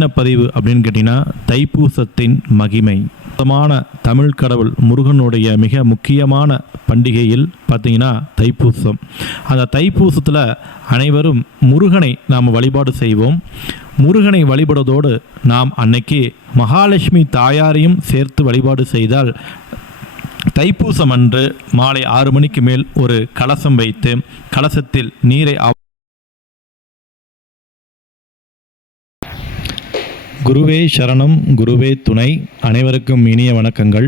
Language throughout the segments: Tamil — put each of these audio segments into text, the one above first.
என்ன பதிவு அப்படின்னு கேட்டிங்கன்னா, தைப்பூசத்தின் மகிமை. தமிழ் கடவுள் முருகனுடைய மிக முக்கியமான பண்டிகையில் பார்த்தீங்கன்னா தைப்பூசம். அந்த தைப்பூசத்தில் அனைவரும் முருகனை நாம் வழிபாடு செய்வோம். முருகனை வழிபடுவதோடு நாம் அன்னைக்கு மகாலட்சுமி தாயாரையும் சேர்த்து வழிபாடு செய்தால் தைப்பூசம் அன்று மாலை 6 மணிக்கு மேல் ஒரு கலசம் வைத்து கலசத்தில் நீரை குருவே சரணம், குருவே துணை. அனைவருக்கும் இனிய வணக்கங்கள்.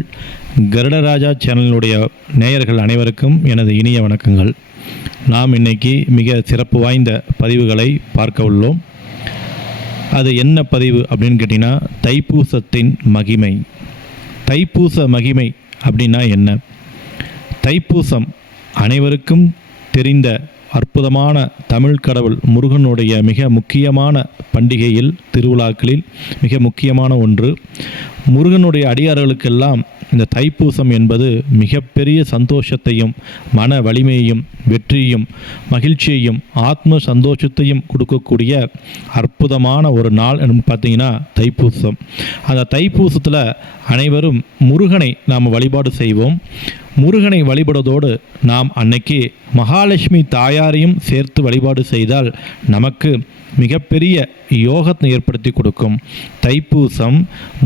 கருடராஜா சேனலுடைய நேயர்கள் அனைவருக்கும் எனது இனிய வணக்கங்கள். நாம் இன்னைக்கு மிக சிறப்பு வாய்ந்த பதிவுகளை பார்க்க உள்ளோம். அது என்ன பதிவு அப்படின்னு கேட்டிங்கன்னா, தைப்பூசத்தின் மகிமை. தைப்பூச மகிமை அப்படின்னா என்ன? தைப்பூசம் அனைவருக்கும் தெரிந்த அற்புதமான தமிழ் கடவுள் முருகனுடைய மிக முக்கியமான பண்டிகையில், திருவிழாக்களில் மிக முக்கியமான ஒன்று. முருகனுடைய அடியார்களுக்கெல்லாம் இந்த தைப்பூசம் என்பது மிகப்பெரிய சந்தோஷத்தையும் மன வலிமையையும் வெற்றியையும் மகிழ்ச்சியையும் ஆத்ம சந்தோஷத்தையும் கொடுக்கக்கூடிய அற்புதமான ஒரு நாள் பார்த்தீங்கன்னா தைப்பூசம். அந்த தைப்பூசத்தில் அனைவரும் முருகனை நாம் வழிபாடு செய்வோம். முருகனை வழிபடுவதோடு நாம் அன்னைக்கு மகாலட்சுமி தாயாரையும் சேர்த்து வழிபாடு செய்தால் நமக்கு மிகப்பெரிய யோகத்தை ஏற்படுத்தி கொடுக்கும். தைப்பூசம்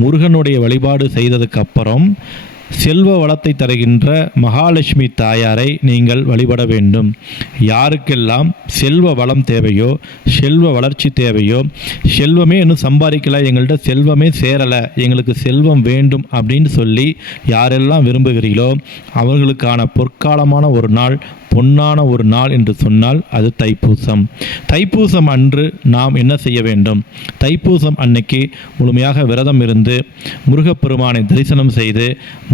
முருகனுடைய வழிபாடு செய்ததுக்கு அப்புறம் செல்வ வளத்தை தருகின்ற மகாலட்சுமி தாயாரை நீங்கள் வழிபட வேண்டும். யாருக்கெல்லாம் செல்வ வளம் தேவையோ, செல்வ வளர்ச்சி தேவையோ, செல்வமே இன்னும் சம்பாதிக்கல, எங்கள்கிட்ட செல்வமே சேரலை, எங்களுக்கு செல்வம் வேண்டும் அப்படின்னு சொல்லி யாரெல்லாம் விரும்புகிறீர்களோ அவர்களுக்கான பொற்காலமான ஒரு நாள், பொன்னான ஒரு நாள் என்று சொன்னால் அது தைப்பூசம். தைப்பூசம் அன்று நாம் என்ன செய்ய வேண்டும்? தைப்பூசம் அன்னைக்கு முழுமையாக விரதம் இருந்து முருகப்பெருமானை தரிசனம் செய்து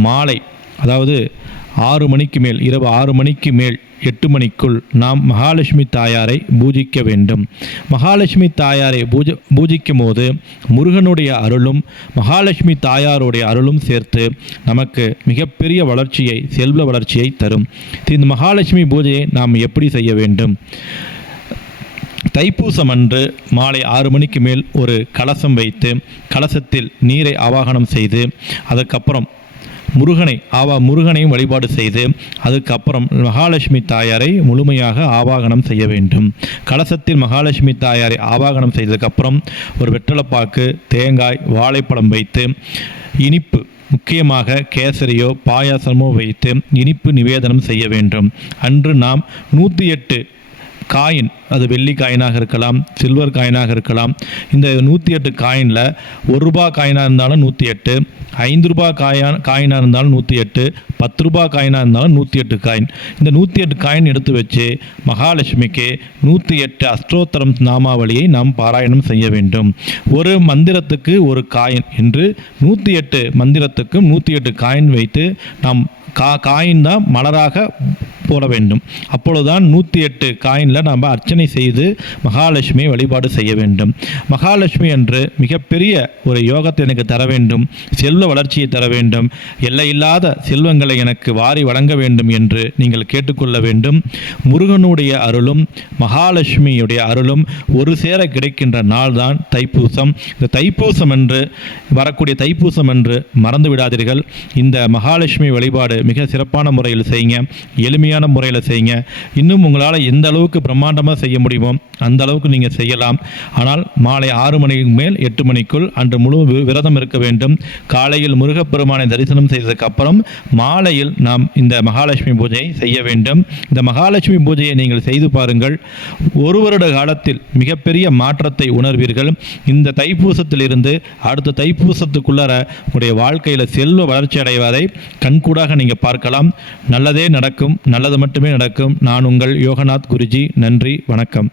மாலை, அதாவது 6 மணிக்கு மேல், இரவு 6 மணிக்கு மேல் 8 மணிக்குள் நாம் மகாலட்சுமி தாயாரை பூஜிக்க வேண்டும். மகாலட்சுமி தாயாரை பூஜிக்கும் போது முருகனுடைய அருளும் மகாலட்சுமி தாயாருடைய அருளும் சேர்த்து நமக்கு மிகப்பெரிய வளர்ச்சியை, செல்வ வளர்ச்சியை தரும். இந்த மகாலட்சுமி பூஜையை நாம் எப்படி செய்ய வேண்டும்? தைப்பூசம் அன்று மாலை 6 மணிக்கு மேல் ஒரு கலசம் வைத்து கலசத்தில் நீரை ஆவாகனம் செய்து அதுக்கப்புறம் முருகனையும் வழிபாடு செய்து அதுக்கப்புறம் மகாலட்சுமி தாயாரை முழுமையாக ஆவாகனம் செய்ய வேண்டும். கலசத்தில் மகாலட்சுமி தாயாரை ஆவாகனம் செய்ததுக்கப்புறம் ஒரு வெற்றிலைப்பாக்கு, தேங்காய், வாழைப்பழம் வைத்து இனிப்பு, முக்கியமாக கேசரியோ பாயாசமோ வைத்து இனிப்பு நிவேதனம் செய்ய வேண்டும். அன்று நாம் 108 காயின், அது வெள்ளி காயினாக இருக்கலாம், சில்வர் காயினாக இருக்கலாம். இந்த 108 காயினில் 1 ரூபாய் காயினாக இருந்தாலும் 108, 5 ரூபாய் காயினாக இருந்தாலும் 108, 10 ரூபாய் காயினாக இருந்தாலும் 108 காயின். இந்த 108 காயின் எடுத்து வச்சு மகாலட்சுமிக்கு 108 அஷ்டோத்தரம் நாமாவளியை நாம் பாராயணம் செய்ய வேண்டும். ஒரு மந்திரத்துக்கு ஒரு காயின் என்று 108 மந்திரத்துக்கும் 108 காயின் வைத்து நாம் காயின் தான் மலராக போட வேண்டும். அப்பொழுதுதான் 108 காயினில் நாம் அர்ச்சனை செய்து மகாலட்சுமியை வழிபாடு செய்ய வேண்டும். மகாலட்சுமி என்று மிகப்பெரிய ஒரு யோகத்தை எனக்கு தர வேண்டும், செல்வ வளர்ச்சியை தர வேண்டும், எல்லையில்லாத செல்வங்களை எனக்கு வாரி வழங்க வேண்டும் என்று நீங்கள் கேட்டுக்கொள்ள வேண்டும். முருகனுடைய அருளும் மகாலட்சுமியுடைய அருளும் ஒரு சேர கிடைக்கின்ற நாள் தான் தைப்பூசம். இந்த தைப்பூசம் என்று வரக்கூடிய தைப்பூசம் என்று மறந்து விடாதீர்கள். இந்த மகாலட்சுமி வழிபாடு மிக சிறப்பான முறையில் செய்யுங்க, எளிமையான முறையில் செய்யுங்க. இன்னும் உங்களால் எந்த அளவுக்கு பிரம்மாண்டமாக செய்ய முடியுமோ அந்த அளவுக்கு நீங்கள் செய்யலாம். ஆனால் மாலை 6 மணிக்கு மேல் 8 மணிக்குள் அன்று முழு விரதம் இருக்க வேண்டும். காலையில் முருகப்பெருமானை தரிசனம் செய்ததுக்கு அப்புறம் மாலையில் நாம் இந்த மகாலட்சுமி பூஜையை செய்ய வேண்டும். இந்த மகாலட்சுமி பூஜையை நீங்கள் செய்து பாருங்கள். 1 வருட காலத்தில் மிகப்பெரிய மாற்றத்தை உணர்வீர்கள். இந்த தைப்பூசத்திலிருந்து அடுத்த தைப்பூசத்துக்குள்ளார உங்களுடைய வாழ்க்கையில் செல்வ வளர்ச்சி அடைவதை கண்கூடாக நீங்கள் பார்க்கலாம். நல்லதே நடக்கும், நல்லது மட்டுமே நடக்கும். நான் உங்கள் யோகநாத் குருஜி. நன்றி, வணக்கம்.